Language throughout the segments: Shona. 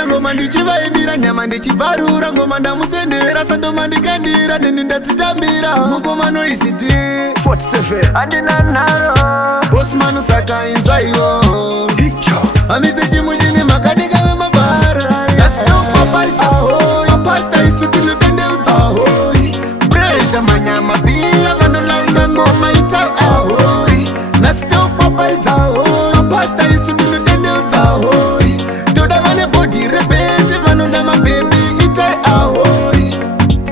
Ndinongochera ngoma ndichivaimira, nyama ndichivarura, ngoma ndamusendera, sandoma ndikandira, nini ndatsitambira. Mukomano isiti 47 andina naro Bosman saka inzaiwo amize chimuchini makanika wemabara. Pasta isitinotendeudza bresha manyama pia vanolaika ngoma ita nasitopapaidza pasta isitinotendeudza toda vane bhodhi rebenzi vanonda mabhebi ita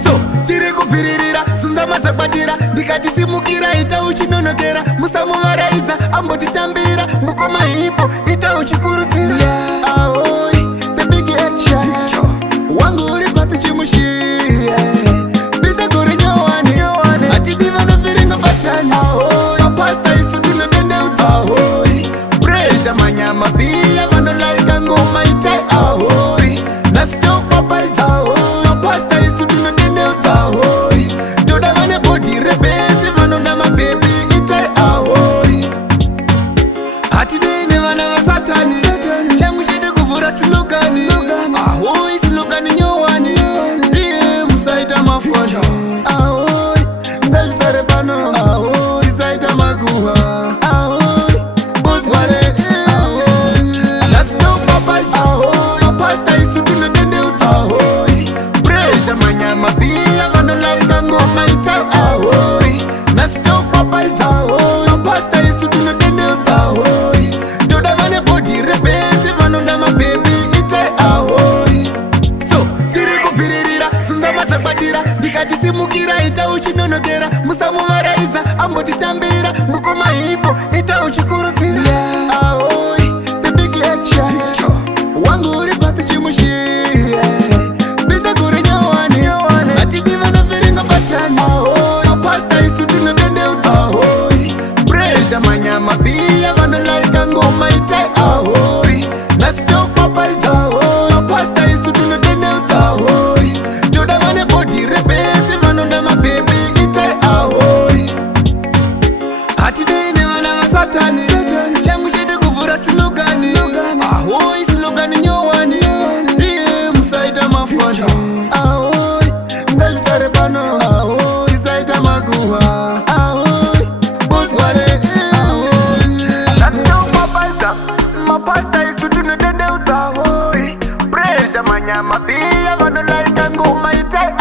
so tiri kubviririra zunza mazakwatira ndikatisimukira ita uchinonokera musamuvaraidza ambotitambira mukoma hipo ita uchikurudzira the big action wangu uri papi chimushie pinda kuri nyowani atidi vanofiringa patani mapasta isu tinotendeudza bresha manyama pia vanolaika ngoma itai nasitopapaidza mapasta isu tinotendeudza toda vane bhodhi rebenzi vanonda mabhebi itai hatidei nevana vasatani changu chede kuvhura silogani silogani nyowani iye musaita mafoni ngazvisare pano tisaita maguva boswalet nasitopapaidza mapasta isu tinotendeudza bresha manyama pia vanolaika ngoma itai nasitopapaidza mapasta isu tinotendeudza toda vane bhodhi rebenzi vanonda mabhebi itai so tiri kubviririra zunza mazakwatira ndikatisimukira ita uchinonokera musamuvaraidza ambotitambira mukoma hipo ita uchikurudzira the big action wangu uri papi chimushie pinda kuri nyowani atidi vanofiringa patani mapasta isu tinotendeudza bresha manyama pia vanolaika ngoma itai nasitopapaidza mapasta isu tinotendeudza toda vane bhodhi rebenzi vanonda mabhebi itai hatidei nevana vasatani changu chede kuvhura silogani silogani nyowani iye musaita mafoni ngazvisare pano tisaita maguva boswalet nasitopapaidza mapasta isu tinotendeudza bresha manyama pia vanolaika ngoma itai